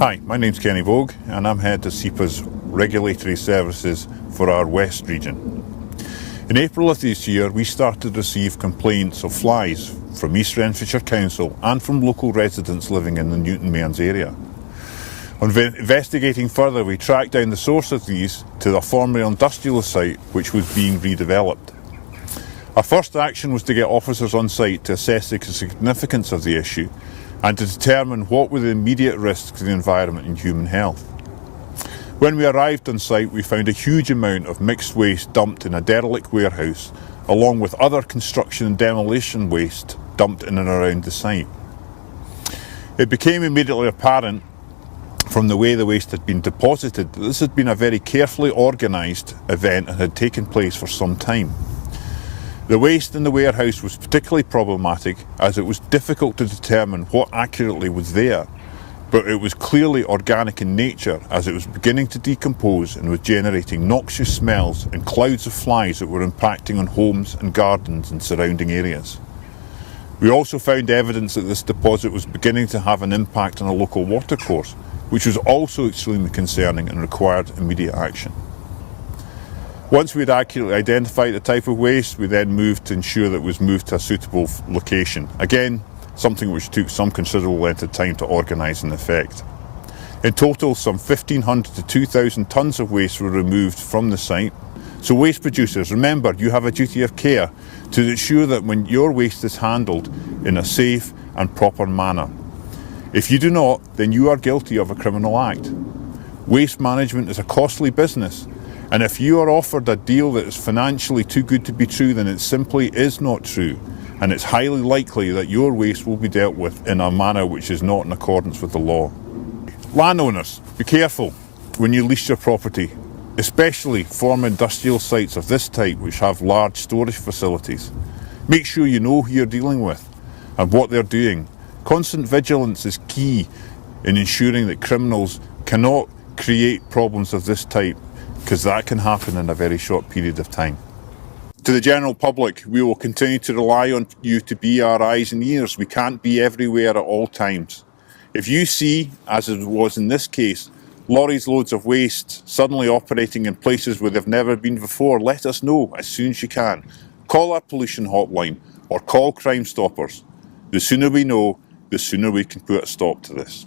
Hi, my name's Kenny Vogue and I'm head of SEPA's regulatory services for our West region. In April of this year we started to receive complaints of flies from East Renfrewshire Council and from local residents living in the Newton Mearns area. On investigating further, we tracked down the source of these to the former industrial site which was being redeveloped. Our first action was to get officers on site to assess the significance of the issue and to determine what were the immediate risks to the environment and human health. When we arrived on site, we found a huge amount of mixed waste dumped in a derelict warehouse, along with other construction and demolition waste dumped in and around the site. It became immediately apparent from the way the waste had been deposited that this had been a very carefully organised event and had taken place for some time. The waste in the warehouse was particularly problematic as it was difficult to determine what accurately was there, but it was clearly organic in nature as it was beginning to decompose and was generating noxious smells and clouds of flies that were impacting on homes and gardens and surrounding areas. We also found evidence that this deposit was beginning to have an impact on a local watercourse, which was also extremely concerning and required immediate action. Once we had accurately identified the type of waste, we then moved to ensure that it was moved to a suitable location. Again, something which took some considerable length of time to organise and effect. In total, some 1,500 to 2,000 tonnes of waste were removed from the site. So waste producers, remember, you have a duty of care to ensure that when your waste is handled in a safe and proper manner. If you do not, then you are guilty of a criminal act. Waste management is a costly business, and if you are offered a deal that is financially too good to be true, then it simply is not true, and it's highly likely that your waste will be dealt with in a manner which is not in accordance with the law. Landowners, be careful when you lease your property, especially former industrial sites of this type which have large storage facilities. Make sure you know who you're dealing with and what they're doing. Constant vigilance is key in ensuring that criminals cannot create problems of this type, because that can happen in a very short period of time. To the general public, we will continue to rely on you to be our eyes and ears. We can't be everywhere at all times. If you see, as it was in this case, lorries loads of waste suddenly operating in places where they've never been before, let us know as soon as you can. Call our pollution hotline or call Crime Stoppers. The sooner we know, the sooner we can put a stop to this.